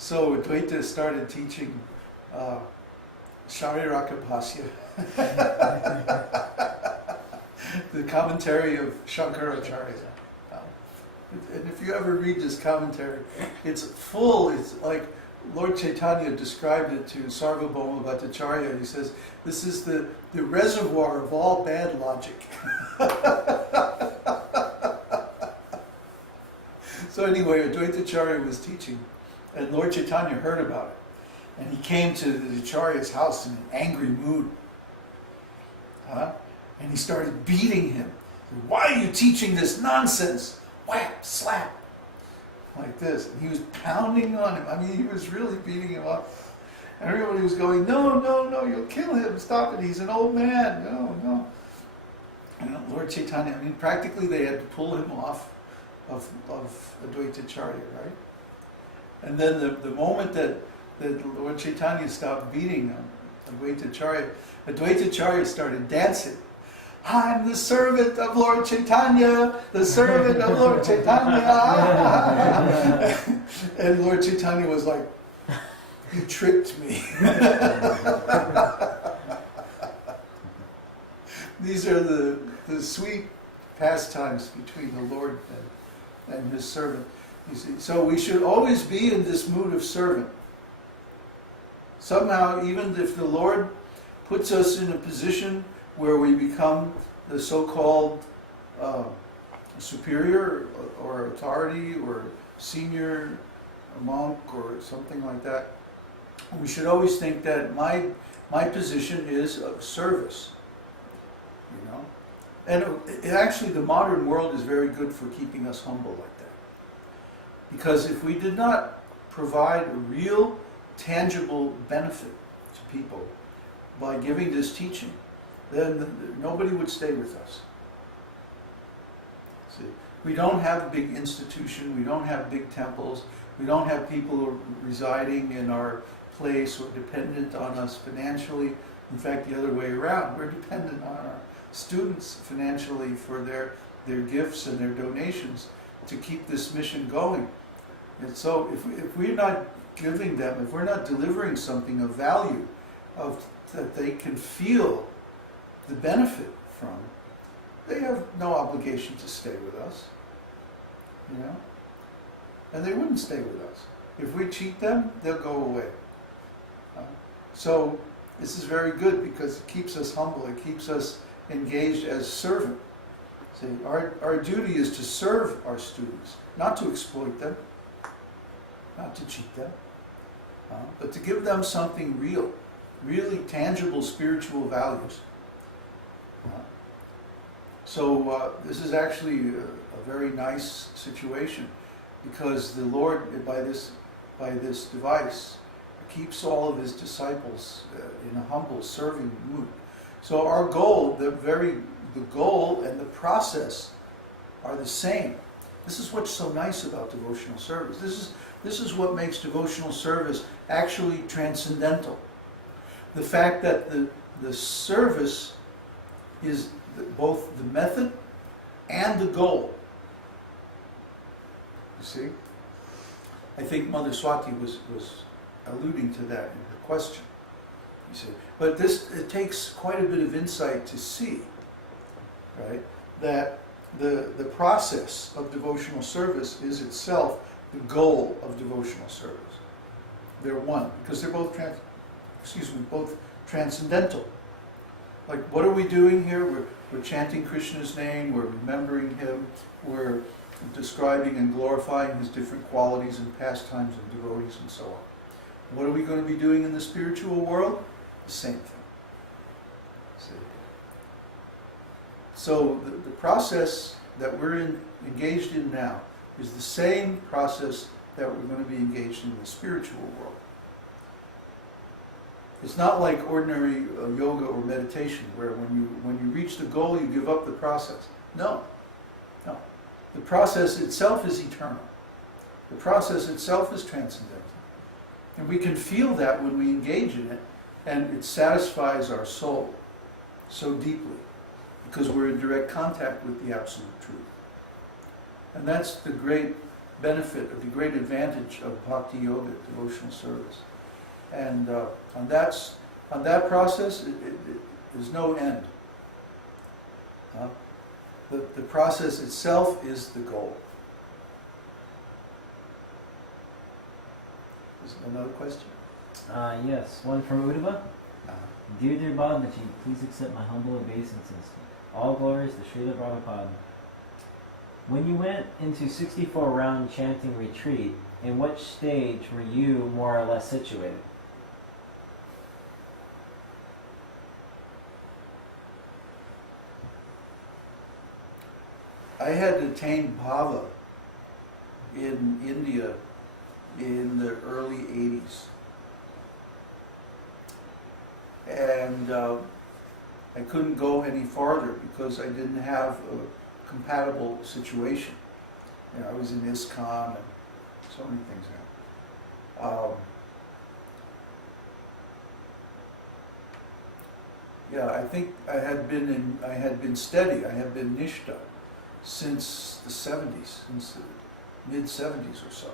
So Advaita started teaching Shariraka-bhāsya, the commentary of Shankaracharya. And if you ever read this commentary, it's full, it's like Lord Chaitanya described it to Sarvabhauma Bhattacharya. He says, this is the reservoir of all bad logic. So anyway, Advaitacharya was teaching, and Lord Chaitanya heard about it. And he came to the Acharya's house in an angry mood. And he started beating him. Why are you teaching this nonsense? Whap, slap. Like this. And he was pounding on him. I mean, he was really beating him up. And everybody was going, no, no, no, you'll kill him. Stop it. He's an old man. No, no. And Lord Chaitanya, I mean, practically they had to pull him off of Advaitacharya, right? And then the moment that Lord Chaitanya stopped beating Advaitacharya started dancing. I'm the servant of Lord Chaitanya, the servant of Lord Chaitanya. And Lord Chaitanya was like, you tricked me. These are the sweet pastimes between the Lord and His servant. You see, so we should always be in this mood of servant. Somehow, even if the Lord puts us in a position where we become the so-called superior or authority or senior monk or something like that, we should always think that my position is of service. You know, and actually, the modern world is very good for keeping us humble like that. Because if we did not provide a real, tangible benefit to people by giving this teaching, then nobody would stay with us. See, we don't have a big institution, we don't have big temples, we don't have people residing in our place or dependent on us financially. In fact, the other way around, we're dependent on our students financially for their gifts and their donations to keep this mission going. And so if we're not giving them, if we're not delivering something of value, that they can feel the benefit from, they have no obligation to stay with us. You know? And they wouldn't stay with us. If we cheat them, they'll go away. So this is very good because it keeps us humble, it keeps us engaged as servant. See, our duty is to serve our students, not to exploit them, not to cheat them, but to give them something real, really tangible spiritual values. So this is actually a very nice situation, because the Lord, by this device, keeps all of His disciples in a humble, serving mood. So our goal, the goal and the process are the same. This is what's so nice about devotional service. This is what makes devotional service actually transcendental. The fact that the service is both the method and the goal. You see? I think Mother Swati was alluding to that in her question. You see? But it takes quite a bit of insight to see, right, that the process of devotional service is itself the goal of devotional service. They're one, because they're both both transcendental. Like, what are we doing here? We're chanting Krishna's name, we're remembering Him, we're describing and glorifying His different qualities and pastimes and devotees and so on. What are we going to be doing in the spiritual world? The same thing. See? So the process that we're engaged in now is the same process that we're going to be engaged in the spiritual world. It's not like ordinary yoga or meditation, where when you reach the goal, you give up the process. No. No. The process itself is eternal. The process itself is transcendental. And we can feel that when we engage in it, and it satisfies our soul so deeply, because we're in direct contact with the Absolute Truth. And that's the great benefit, of the great advantage of bhakti yoga, devotional service. And on that process, there's no end. The process itself is the goal. Is there another question? Yes, one from Uddhava. Dear Bhagavaji, please accept my humble obeisances. All glories to Srila Prabhupada. When you went into 64-round chanting retreat, in which stage were you more or less situated? I had attained bhava in India in the early 80s. And I couldn't go any farther because I didn't have a compatible situation. You know, I was in ISKCON and so many things now. I think I had been steady. I had been nishta since the 70s, since the mid-70s or so.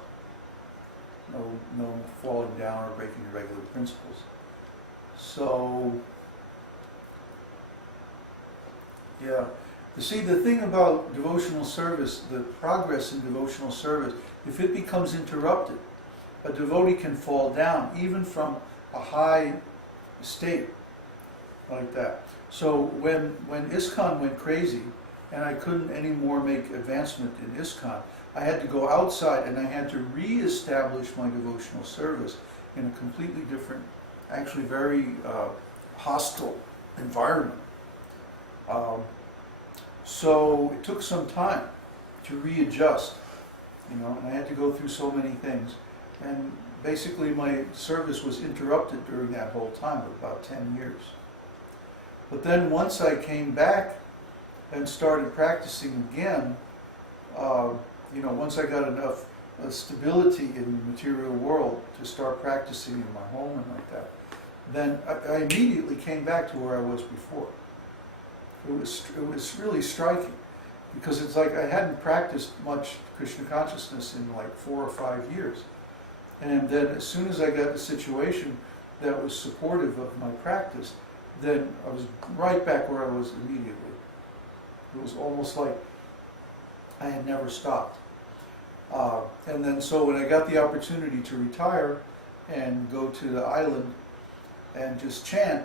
No falling down or breaking the regular principles. So, you see, the thing about devotional service, the progress in devotional service, if it becomes interrupted, a devotee can fall down, even from a high state like that. So when ISKCON went crazy, and I couldn't anymore make advancement in ISKCON, I had to go outside and I had to re-establish my devotional service in a completely different, actually very hostile environment. So it took some time to readjust, and I had to go through so many things. And basically my service was interrupted during that whole time, about 10 years. But then once I came back and started practicing again, once I got enough stability in the material world to start practicing in my home and like that, then I immediately came back to where I was before. It was really striking, because it's like I hadn't practiced much Krishna consciousness in like 4 or 5 years. And then as soon as I got the situation that was supportive of my practice, then I was right back where I was immediately. It was almost like I had never stopped. And then so when I got the opportunity to retire and go to the island and just chant,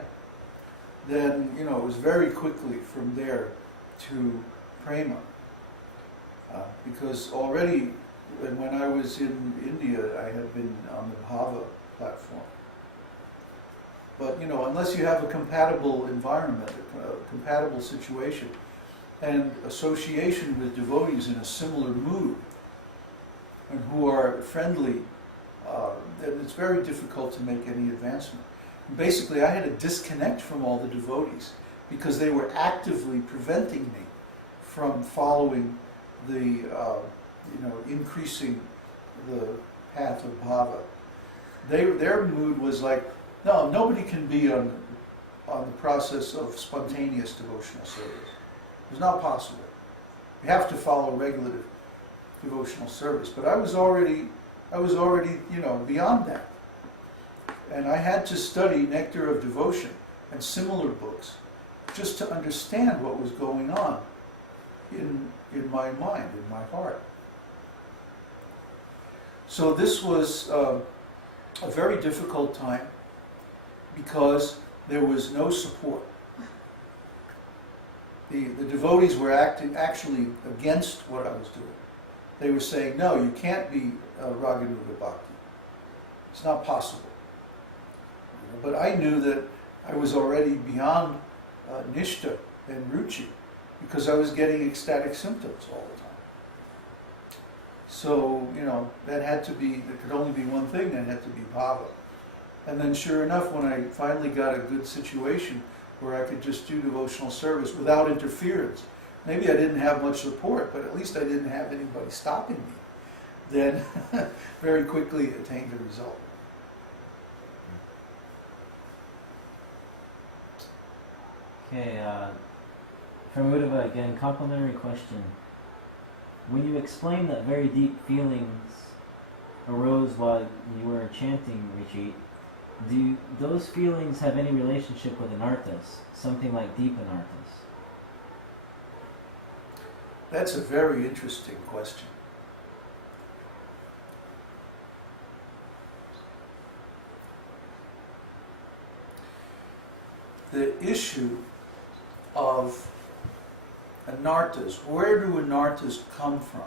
then it was very quickly from there to prema. Because already when I was in India, I had been on the Bhava platform. But unless you have a compatible environment, a compatible situation, and association with devotees in a similar mood, and who are friendly, then it's very difficult to make any advancement. And basically, I had to disconnect from all the devotees because they were actively preventing me from following the, increasing the path of bhava. Their mood was like, no, nobody can be on the process of spontaneous devotional service. It's not possible. You have to follow regular devotional service. But I was already, beyond that. And I had to study Nectar of Devotion and similar books just to understand what was going on in my mind, in my heart. So this was a very difficult time because there was no support. The devotees were actually against what I was doing. They were saying, no, you can't be Raganuga Bhakti. It's not possible. But I knew that I was already beyond Nishta and Ruchi because I was getting ecstatic symptoms all the time. So, there could only be one thing, that had to be bhava. And then sure enough, when I finally got a good situation where I could just do devotional service without interference, maybe I didn't have much support, but at least I didn't have anybody stopping me, then very quickly attained the result. Okay, from Uddhava again, complimentary question. when you explain that very deep feelings arose while you were chanting retreat, do those feelings have any relationship with anarthas, something like deep anarthas? That's a very interesting question. The issue of anarthas, where do anarthas come from?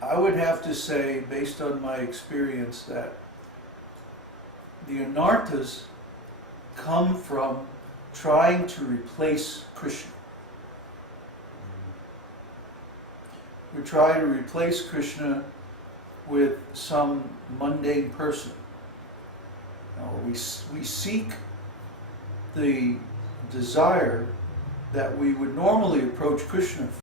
I would have to say, based on my experience, that the anarthas come from trying to replace Krishna. We try to replace Krishna with some mundane person. We seek the desire that we would normally approach Krishna